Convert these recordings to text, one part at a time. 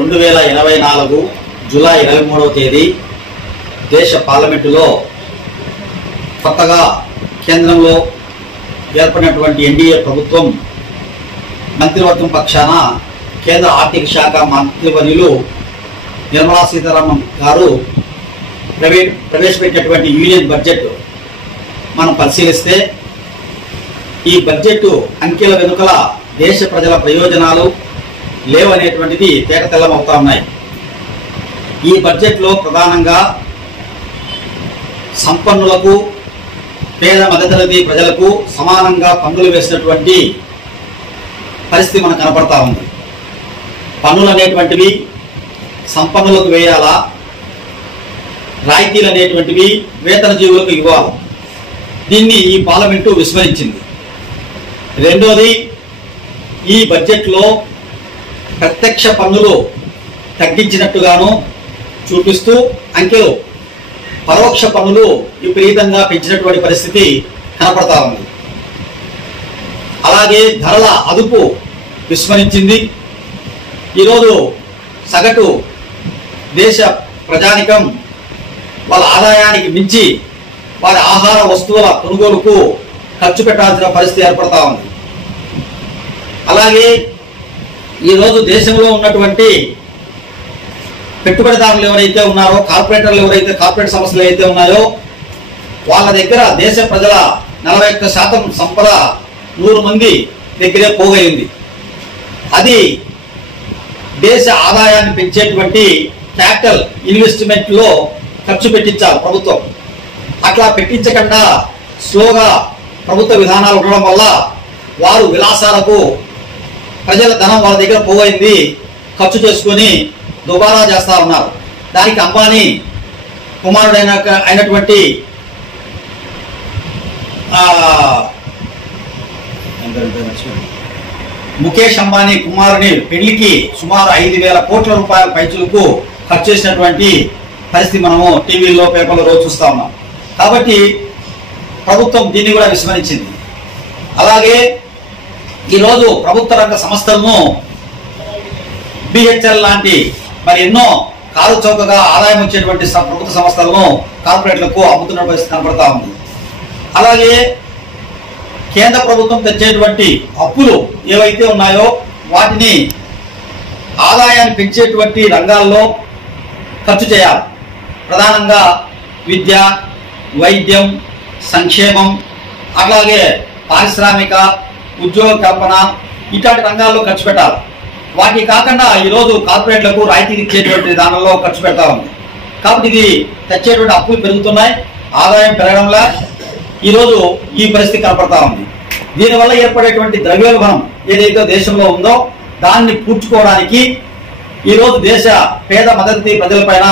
2024 July 23వ తేదీ దేశ పార్లమెంటులో కొత్తగా కేంద్రంలో ఏర్పడినటువంటి ఎన్డీఏ ప్రభుత్వం మంత్రివర్గం పక్షాన కేంద్ర ఆర్థిక శాఖ మంత్రివర్యులు నిర్మలా సీతారామన్ గారు ప్రవేశపెట్టినటువంటి యూనియన్ బడ్జెట్ మనం పరిశీలిస్తే ఈ బడ్జెట్ అంకెల వెనుకల దేశ ప్రజల ప్రయోజనాలు లేవనేటువంటిది తేటతెల్లమవుతా ఉన్నాయి. ఈ బడ్జెట్లో ప్రధానంగా సంపన్నులకు పేద మధ్యతరగతి ప్రజలకు సమానంగా పన్నులు వేసినటువంటి పరిస్థితి మనకు కనపడతా ఉంది. పన్నులు అనేటువంటివి సంపన్నులకు వేయాలా, రాయితీలు అనేటువంటివి వేతన జీవులకు ఇవ్వాలి. దీన్ని ఈ పార్లమెంటు విస్మరించింది. రెండోది, ఈ బడ్జెట్లో ప్రత్యక్ష పన్నులు తగ్గించినట్టుగాను చూపిస్తూ అంకెలు పరోక్ష పన్నులు విపరీతంగా పెంచినటువంటి పరిస్థితి కనపడతా ఉంది. అలాగే ధరల అదుపు విస్మరించింది. ఈరోజు సగటు దేశ ప్రజానికం వాళ్ళ ఆదాయానికి మించి వారి ఆహార వస్తువుల కొనుగోలుకు ఖర్చు పెట్టాల్సిన పరిస్థితి ఏర్పడతా ఉంది. అలాగే ఈరోజు దేశంలో ఉన్నటువంటి పెట్టుబడిదారులు ఎవరైతే ఉన్నారో, కార్పొరేటర్లు ఎవరైతే, కార్పొరేట్ సంస్థలు అయితే ఉన్నాయో వాళ్ళ దగ్గర దేశ ప్రజల 41% సంపద 100 మంది దగ్గరే పోగైంది. అది దేశ ఆదాయాన్ని పెంచేటువంటి క్యాపిటల్ ఇన్వెస్ట్మెంట్ లో ఖర్చు పెట్టించాలి ప్రభుత్వం. అట్లా పెట్టించకుండా స్లోగా ప్రభుత్వ విధానాలు ఉండడం వల్ల వారు విలాసాలకు ప్రజల ధనం వాళ్ళ దగ్గర పోయింది ఖర్చు చేసుకొని దుబారా చేస్తా ఉన్నారు. దానికి అంబానీ కుమారుడైనటువంటి ముఖేష్ అంబానీ కుమారుని పెళ్లికి సుమారు 5,000 కోట్ల రూపాయల పైచులకు ఖర్చు చేసినటువంటి పరిస్థితి మనము టీవీలో, పేపర్లో రోజు చూస్తా ఉన్నాం. కాబట్టి ప్రభుత్వం దీన్ని కూడా విస్మరించింది. అలాగే ఈరోజు ప్రభుత్వ రంగ సంస్థలను బిహెచ్ఎల్ లాంటి మరి ఎన్నో కారు చౌకగా ఆదాయం వచ్చేటువంటి ప్రభుత్వ సంస్థలను కార్పొరేట్లకు అమ్ముతున్న పరిస్థితి కనపడతా ఉంది. అలాగే కేంద్ర ప్రభుత్వం తెచ్చేటువంటి అప్పులు ఏవైతే ఉన్నాయో వాటిని ఆదాయాన్ని పెంచేటువంటి రంగాల్లో ఖర్చు చేయాలి. ప్రధానంగా విద్య, వైద్యం, సంక్షేమం, అలాగే పారిశ్రామిక ఉద్యోగ కల్పన ఇట్లాంటి రంగాల్లో ఖర్చు పెట్టాలి. వాటి కాకుండా ఈరోజు కార్పొరేట్లకు రాయితీలు ఇచ్చేటువంటి దానిలో ఖర్చు పెడతా ఉంది. కాబట్టి ఇది తెచ్చేటువంటి అప్పులు పెరుగుతున్నాయి, ఆదాయం పెరగడంలా ఈరోజు ఈ పరిస్థితి కనపడతా ఉంది. దీనివల్ల ఏర్పడేటువంటి ద్రవ్యోల్బణం ఏదైతే దేశంలో ఉందో దాన్ని పూడ్చుకోవడానికి ఈరోజు దేశ పేద మధ్యతరగతి ప్రజలపైన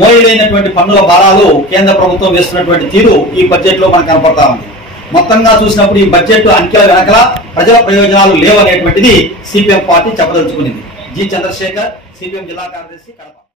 మోయలేనటువంటి పన్నుల భారాలు కేంద్ర ప్రభుత్వం వేస్తున్నటువంటి తీరు ఈ బడ్జెట్ లో మనకు కనపడతా ఉంది. మొత్తంగా చూసినప్పుడు ఈ బడ్జెట్ అంకెల వెనకల ప్రజల ప్రయోజనాలు లేవనేటువంటిది సిపిఎం పార్టీ చెప్పదలుచుకునింది. జి చంద్రశేఖర్, సిపిఎం జిల్లా కార్యదర్శి, కడప.